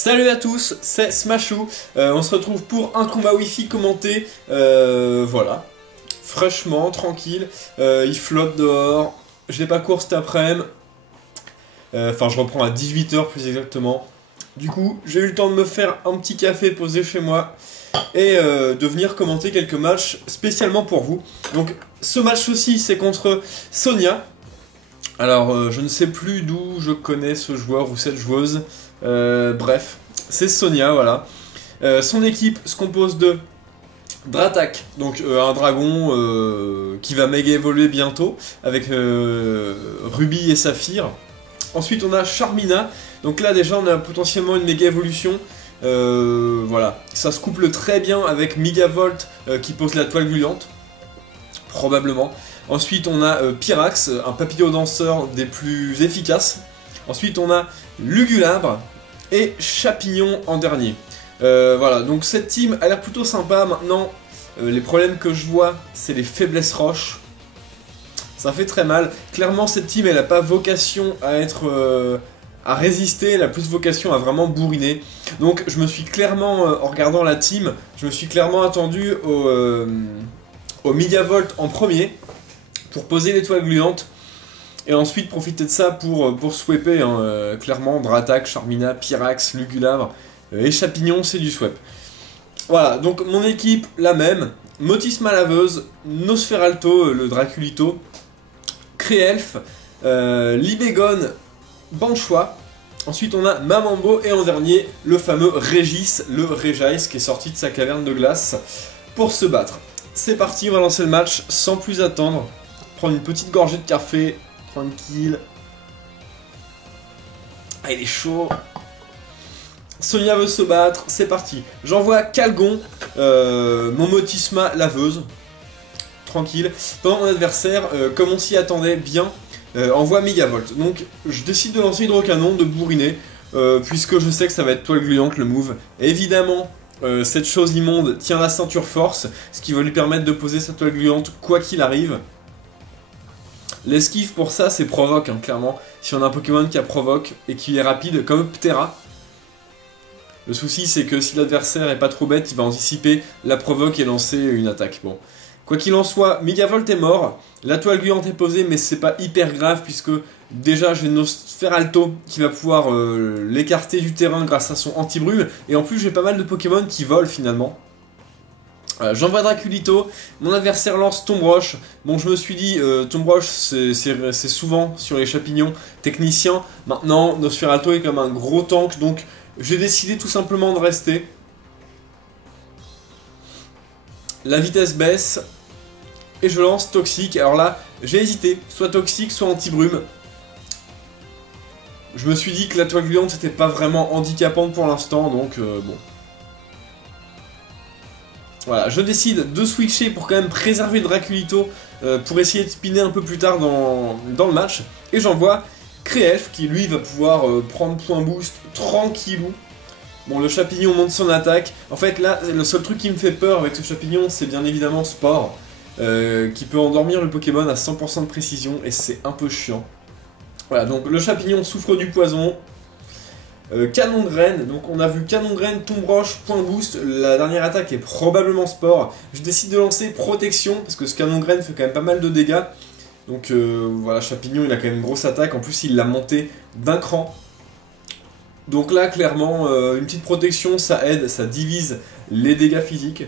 Salut à tous, c'est Smashou. On se retrouve pour un combat Wi-Fi commenté. Voilà, fraîchement, tranquille. Il flotte dehors. Je n'ai pas cours cet après-midi. Enfin, je reprends à 18 h plus exactement. Du coup, j'ai eu le temps de me faire un petit café posé chez moi et de venir commenter quelques matchs spécialement pour vous. Donc, ce match aussi, c'est contre Sonia. Alors, je ne sais plus d'où je connais ce joueur ou cette joueuse. Bref, c'est Sonia, voilà. Son équipe se compose de Dratak, donc un dragon qui va méga évoluer bientôt, avec Ruby et Saphir. Ensuite, on a Charmina. Donc là, déjà, on a potentiellement une méga évolution. Voilà, ça se couple très bien avec Megavolt qui pose la toile gluante, probablement. Ensuite, on a Pyrax, un papillon danseur des plus efficaces. Ensuite, on a Lugulabre et Chapignon en dernier. Voilà, donc cette team a l'air plutôt sympa. Maintenant, les problèmes que je vois, c'est les faiblesses roches. Ça fait très mal. Clairement, cette team, elle n'a pas vocation à être... à résister, elle a plus vocation à vraiment bourriner. Donc, je me suis clairement, en regardant la team, je me suis clairement attendu au Megavolt en premier, pour poser l'étoile gluante. Et ensuite profiter de ça pour sweeper, hein, clairement, Dratak, Charmina, Pyrax, Lugulabre et Chapignon, c'est du sweep. Voilà, donc mon équipe, la même, Motisma Laveuse, Nosferalto, le Draculito, Créelf, Libégone, Banchois. Ensuite on a Mamambo et en dernier, le fameux Régis, le Régis qui est sorti de sa caverne de glace pour se battre. C'est parti, on va lancer le match sans plus attendre. Prendre une petite gorgée de café, tranquille. Ah, il est chaud. Sonia veut se battre, c'est parti. J'envoie Calgon, mon Motisma Laveuse. Tranquille. Pendant mon adversaire, comme on s'y attendait bien, envoie Megavolt. Donc je décide de lancer Hydrocanon, de bourriner, puisque je sais que ça va être toile gluante le move. Évidemment, cette chose immonde tient la ceinture force, ce qui va lui permettre de poser sa toile gluante quoi qu'il arrive. L'esquive pour ça c'est provoque, hein, clairement. Si on a un Pokémon qui a provoque et qui est rapide comme Ptera, le souci c'est que si l'adversaire est pas trop bête, il va anticiper la provoque et lancer une attaque. Bon, quoi qu'il en soit, Megavolt est mort, la toile gluante est posée, mais c'est pas hyper grave puisque déjà j'ai Nosferalto qui va pouvoir l'écarter du terrain grâce à son anti-brume, et en plus j'ai pas mal de Pokémon qui volent finalement. J'envoie Draculito, mon adversaire lance Tombroche. Bon, je me suis dit, Tombroche c'est souvent sur les champignons techniciens. Maintenant, Nosferalto est comme un gros tank, donc j'ai décidé tout simplement de rester. La vitesse baisse et je lance Toxique. Alors là, j'ai hésité, soit Toxique, soit Anti-Brume. Je me suis dit que la toile gluante c'était pas vraiment handicapante pour l'instant, donc bon. Voilà, je décide de switcher pour quand même préserver Draculito pour essayer de spinner un peu plus tard dans le match. Et j'envoie Créelf qui lui va pouvoir prendre point boost tranquillou. Bon, le Chapignon monte son attaque. En fait là, le seul truc qui me fait peur avec ce Chapignon, c'est bien évidemment Spore, qui peut endormir le Pokémon à 100% de précision et c'est un peu chiant. Voilà, donc le Chapignon souffre du poison. Canon de graine, donc on a vu Canon de graine, Tombroche, point boost, la dernière attaque est probablement Spore. Je décide de lancer Protection, parce que ce Canon de graine fait quand même pas mal de dégâts. Donc voilà, Chapignon il a quand même une grosse attaque, en plus il l'a monté d'un cran. Donc là clairement, une petite protection ça aide, ça divise les dégâts physiques.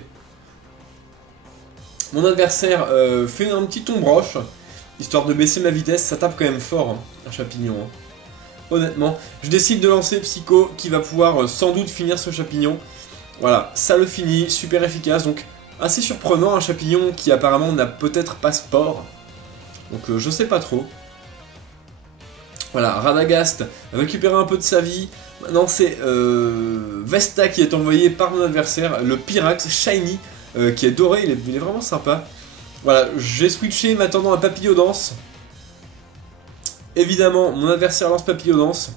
Mon adversaire fait un petit Tombroche, histoire de baisser ma vitesse, ça tape quand même fort, hein, un Chapignon. Hein. Honnêtement, je décide de lancer Psycho qui va pouvoir sans doute finir ce Chapignon. Voilà, ça le finit, super efficace, donc assez surprenant, un Chapignon qui apparemment n'a peut-être pas Spore. Donc je sais pas trop. Voilà, Radagast récupère un peu de sa vie. Maintenant c'est Vesta qui est envoyé par mon adversaire, le Pyrax Shiny, qui est doré, il est vraiment sympa. Voilà, j'ai switché m'attendant à Papillodance. Évidemment, mon adversaire lance Papillodance.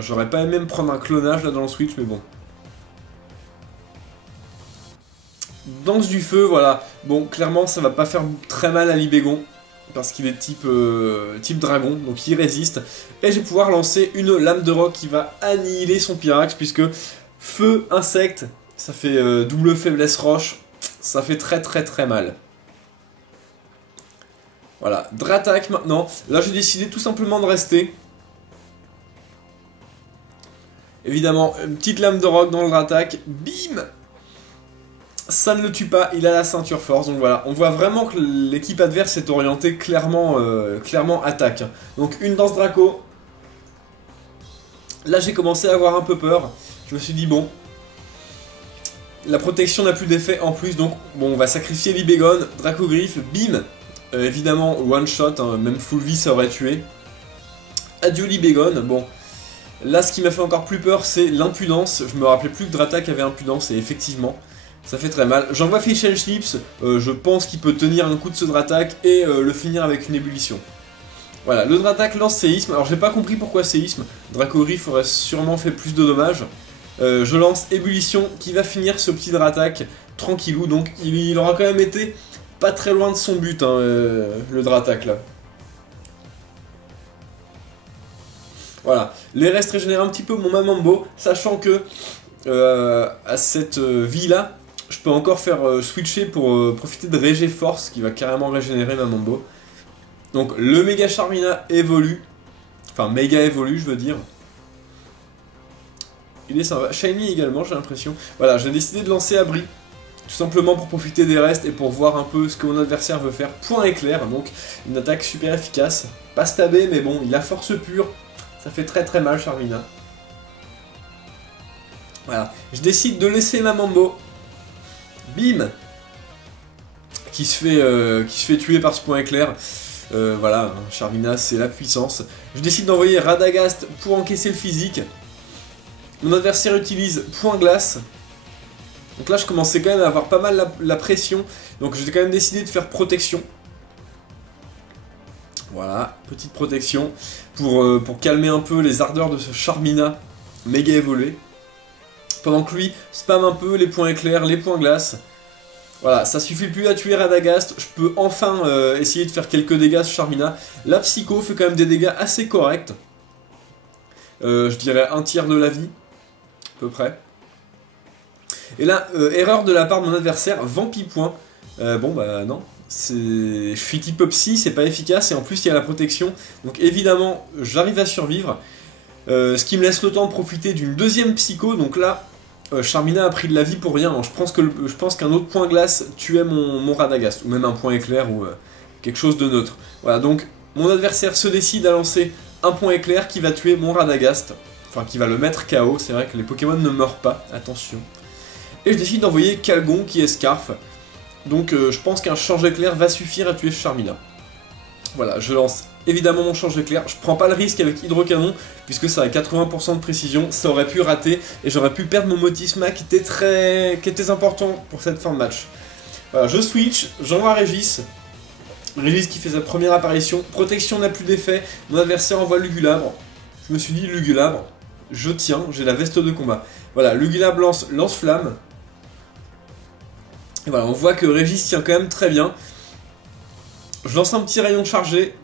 J'aurais pas aimé me prendre un clonage là dans le switch, mais bon. Danse du feu, voilà. Bon, clairement, ça va pas faire très mal à Libégon. parce qu'il est type dragon, donc il résiste. Et je vais pouvoir lancer une lame de roc qui va annihiler son Pyrax, puisque feu, insecte, ça fait double faiblesse roche, ça fait très mal. Voilà, Dratak maintenant. Là j'ai décidé tout simplement de rester. Évidemment, une petite lame de roc dans le Dratak, bim! Ça ne le tue pas, il a la ceinture force, donc voilà, on voit vraiment que l'équipe adverse est orientée clairement attaque. Donc une danse Draco. Là j'ai commencé à avoir un peu peur, je me suis dit bon, la protection n'a plus d'effet en plus, donc bon on va sacrifier Libégon, Draco Griffe, bim. Évidemment one shot, hein, même full vie ça aurait tué. Adieu Libégon, bon. Là ce qui m'a fait encore plus peur c'est l'impudence, je me rappelais plus que Dratak avait impudence et effectivement... Ça fait très mal. J'envoie Fish and Chips, je pense qu'il peut tenir un coup de ce Dratak et le finir avec une ébullition. Voilà, le Dratak lance Séisme. Alors j'ai pas compris pourquoi Séisme. Draco Griffe aurait sûrement fait plus de dommages. Je lance Ébullition qui va finir ce petit Dratak tranquillou. Donc il aura quand même été pas très loin de son but, hein, le Dratak là. Voilà, les restes régénèrent un petit peu mon Mamambo, sachant que à cette vie là, je peux encore faire switcher pour profiter de Régé Force qui va carrément régénérer ma Mambo. Donc le Méga Charmina évolue. Enfin méga évolue je veux dire. Il est sympa. Shiny également j'ai l'impression. Voilà, j'ai décidé de lancer Abri. Tout simplement pour profiter des restes et pour voir un peu ce que mon adversaire veut faire. Point éclair, donc une attaque super efficace. Pas stabé mais bon, il a force pure. Ça fait très mal Charmina. Voilà, je décide de laisser ma Mambo. Bim, qui se fait tuer par ce point éclair. Voilà, Charmina c'est la puissance. Je décide d'envoyer Radagast pour encaisser le physique. Mon adversaire utilise point glace. Donc là je commençais quand même à avoir pas mal la pression. Donc j'ai quand même décidé de faire protection. Voilà, petite protection pour calmer un peu les ardeurs de ce Charmina méga évolué. Pendant que lui spam un peu les points éclairs, les points glace. Voilà, ça suffit plus à tuer Radagast. Je peux enfin essayer de faire quelques dégâts sur Charmina. La Psycho fait quand même des dégâts assez corrects. Je dirais un tiers de la vie, à peu près. Et là, erreur de la part de mon adversaire, Vampipoint. Bon bah non, je suis type Psy, c'est pas efficace et en plus il y a la protection. Donc évidemment, j'arrive à survivre. Ce qui me laisse le temps de profiter d'une deuxième Psycho, donc là... Charmina a pris de la vie pour rien, je pense qu'un autre point glace tuait mon Radagast, ou même un point éclair, ou quelque chose de neutre. Voilà, donc mon adversaire se décide à lancer un point éclair qui va tuer mon Radagast, enfin qui va le mettre KO, c'est vrai que les Pokémon ne meurent pas, attention. Et je décide d'envoyer Calgon qui est Scarf, donc je pense qu'un change éclair va suffire à tuer Charmina. Voilà, je lance évidemment mon change éclair, je prends pas le risque avec Hydrocanon, puisque ça a 80% de précision, ça aurait pu rater, et j'aurais pu perdre mon Motisma qui était important pour cette fin de match. Voilà, je switch, j'envoie Régis. Régis qui fait sa première apparition, protection n'a plus d'effet, mon adversaire envoie Lugulabre. Je me suis dit Lugulabre, je tiens, j'ai la veste de combat. Voilà, Lugulabre lance flamme. Et voilà, on voit que Régis tient quand même très bien. Je lance un petit rayon chargé.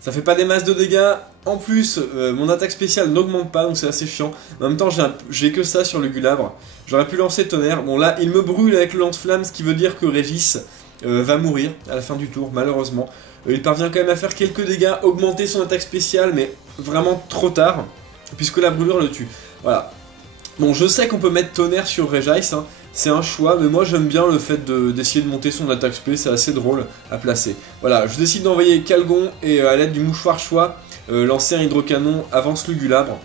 Ça fait pas des masses de dégâts. En plus, mon attaque spéciale n'augmente pas, donc c'est assez chiant. En même temps, j'ai que ça sur le Gulabre. J'aurais pu lancer Tonnerre. Bon, là, il me brûle avec le lance-flamme, ce qui veut dire que Régis va mourir à la fin du tour, malheureusement. Il parvient quand même à faire quelques dégâts, augmenter son attaque spéciale, mais vraiment trop tard, puisque la brûlure le tue. Voilà. Bon, je sais qu'on peut mettre Tonnerre sur Régis, hein. C'est un choix, mais moi j'aime bien le fait d'essayer de monter son attaque spé, c'est assez drôle à placer. Voilà, je décide d'envoyer Calgon et à l'aide du mouchoir choix, lancer un hydrocanon avant ce Lugulabre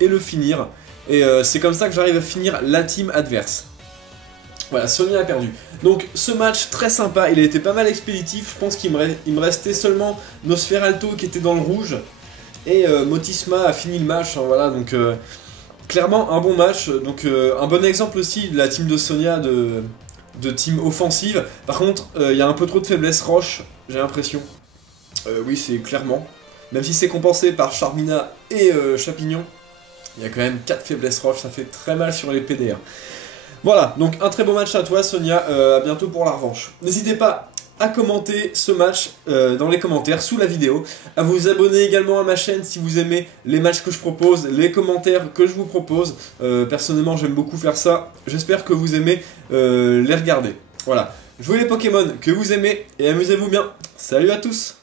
et le finir. Et c'est comme ça que j'arrive à finir la team adverse. Voilà, Sonia a perdu. Donc ce match très sympa, il a été pas mal expéditif, je pense qu'il me restait seulement Nosferalto qui était dans le rouge. Et Motisma a fini le match, hein, voilà, donc... clairement un bon match, donc un bon exemple aussi de la team de Sonia de team offensive. Par contre, il y a un peu trop de faiblesse roche, j'ai l'impression. Oui, c'est clairement. Même si c'est compensé par Charmina et Chapignon, il y a quand même 4 faiblesses roche, ça fait très mal sur les PDR. Voilà, donc un très beau match à toi Sonia, à bientôt pour la revanche. N'hésitez pas à commenter ce match dans les commentaires sous la vidéo, à vous abonner également à ma chaîne si vous aimez les matchs que je propose, les commentaires que je vous propose. Personnellement, j'aime beaucoup faire ça. J'espère que vous aimez les regarder. Voilà. Jouez les Pokémon que vous aimez et amusez-vous bien. Salut à tous!